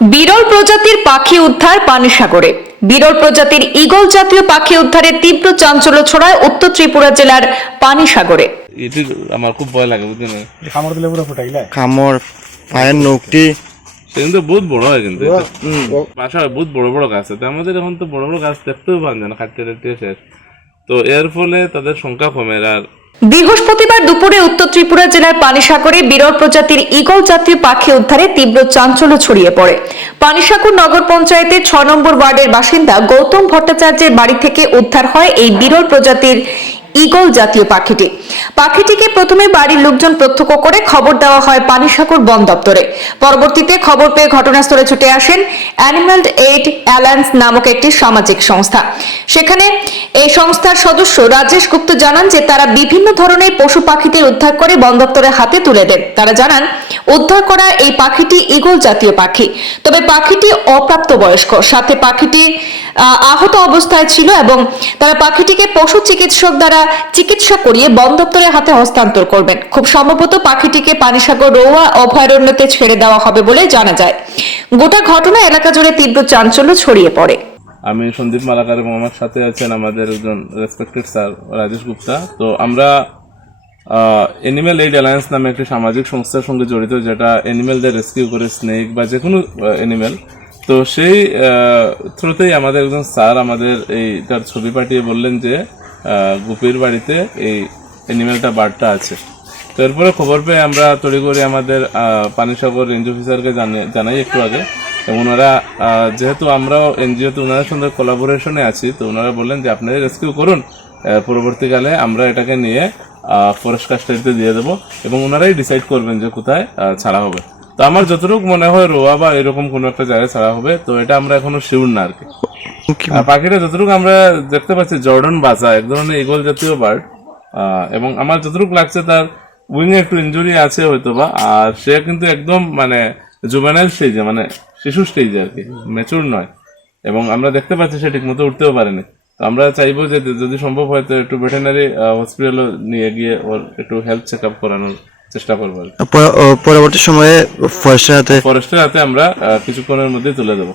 বিরল প্রজাতির পাখি উদ্ধার পানিসাগরে। বিরল প্রজাতির ঈগল জাতীয় পাখি উদ্ধারের তীব্র চাঞ্চল্য ছড়ায় উত্তর ত্রিপুরা জেলার পানিসাগরে। এটি আমার খুব ভয় লাগে বুঝলেন? খামর দিলে পুরো ফুটাইলে কামড় পায়ের নখটি। সে কিন্তু বহুত বড় হয় কিন্তু বাসা বহুত বড় বড় গাছ আছে। আমাদের এখন তো বড় বড় গাছ দেখতেও পান না কাটতে কাটতে শেষ। তো এর ফলে তাদের সংখ্যা কমে আর বৃহস্পতিবার দুপুরে উত্তর ত্রিপুরা জেলার পানিসাগরে বিরল প্রজাতির ইগল জাতীয় পাখি উদ্ধারে তীব্র চাঞ্চল্য ছড়িয়ে পড়ে। পানিসাগর নগর পঞ্চায়েতে ছ নম্বর ওয়ার্ডের বাসিন্দা গৌতম ভট্টাচার্যের বাড়ি থেকে উদ্ধার হয় এই বিরল প্রজাতির ঈগল জাতীয় পাখিটি। পাখিটিকে প্রথমে বাড়ির লোকজন প্রত্যক্ষ করে খবর দেওয়া হয় পানিসাগর বন দপ্তরে। পরবর্তীতে খবর পেয়ে ঘটনাস্থলে ছুটে আসেন অ্যানিমাল এইড অ্যালায়েন্স নামক একটি সামাজিক সংস্থা। সেখানে এই সংস্থার সদস্য রাজেশ গুপ্ত জানান যে তারা বিভিন্ন ধরনের পশু পাখিদের উদ্ধার করে বন দপ্তরের হাতে তুলে দেন। তারা জানান, উদ্ধার করা এই পাখিটি ঈগল জাতীয় পাখি। তবে পাখিটি অপ্রাপ্তবয়স্ক। সাথে পাখিটি আহত অবস্থায় ছিল এবং তারা পাখিটিকে পশু চিকিৎসক দ্বারা চিকিৎসা করিয়ে বন দপ্তরের হাতে হস্তান্তর করবেন। খুব সম্ভবত পাখিটিকে পানিসাগর রোয়া অভয়ারণ্যতে ছেড়ে দেওয়া হবে বলে জানা যায়। গোটা ঘটনা এলাকা জুড়ে তীব্র চাঞ্চল্য ছড়িয়ে পড়ে। আমি সন্দীপ মালাকার এবং আমার সাথে আছেন আমাদের একজন রেসপেক্টেড স্যার রাজেশ গুপ্তা। তো আমরা এনিম্যাল এইড অ্যালায়েন্স নামে একটি সামাজিক সংস্থার সঙ্গে জড়িত, যেটা অ্যানিমেলদের রেস্কিউ করে স্নেক বা যে কোনো অ্যানিমেল তো সেই থ্রুতেই আমাদের একজন স্যার আমাদের এইটার ছবি পাঠিয়ে বললেন যে গুপির বাড়িতে এই অ্যানিমেলটা বার্ডটা আছে। তো এরপরে খবর পেয়ে আমরা তৈরি তড়িঘড়ি আমাদের পানিসাগর রেঞ্জ অফিসারকে জানি- জানাই একটু আগে। ওনারা যেহেতু আমরাও এনজিও তে ওনাদের সঙ্গে কোলাবোরেশনে আছি, তো ওনারা বললেন যে, আপনারা রেস্কিউ করুন পরবর্তীকালে আমরা এটাকে নিয়ে ফরেস্ট কাস্টাডিতে দিয়ে দেবো। এবং ওনারাই ডিসাইড করবেন যে কোথায় ছাড়া হবে। তো আমার যতটুকু মনে হয় রোয়া বা এরকম কোনো একটা জায়গায় ছাড়া হবে তো এটা আমরা এখনও শিউর না আর কি। আর পাখিটা যতটুকু আমরা দেখতে পাচ্ছি জর্ডন বাজা এক ধরনের ইগল জাতীয় বার্ড এবং আমার যতটুকু লাগছে তার উইং এ একটু ইনজুরি আছে হয়তো বা আর সে কিন্তু একদম মানে জুবেনাইল স্টেজে মানে শিশু স্টেজে আর কি ম্যাচুর নয়। এবং আমরা দেখতে পাচ্ছি সে ঠিক মতো উঠতেও পারেনি। তো আমরা চাইব যে যদি সম্ভব হয় তো একটু ভেটেনারি হসপিটালে নিয়ে গিয়ে ওর একটু হেলথ চেক আপ করানোর চেষ্টা করব পরবর্তী সময়ে ফরেস্টের হাতে ফরেস্টের হাতে আমরা কিছুক্ষণের মধ্যে তুলে দেবো।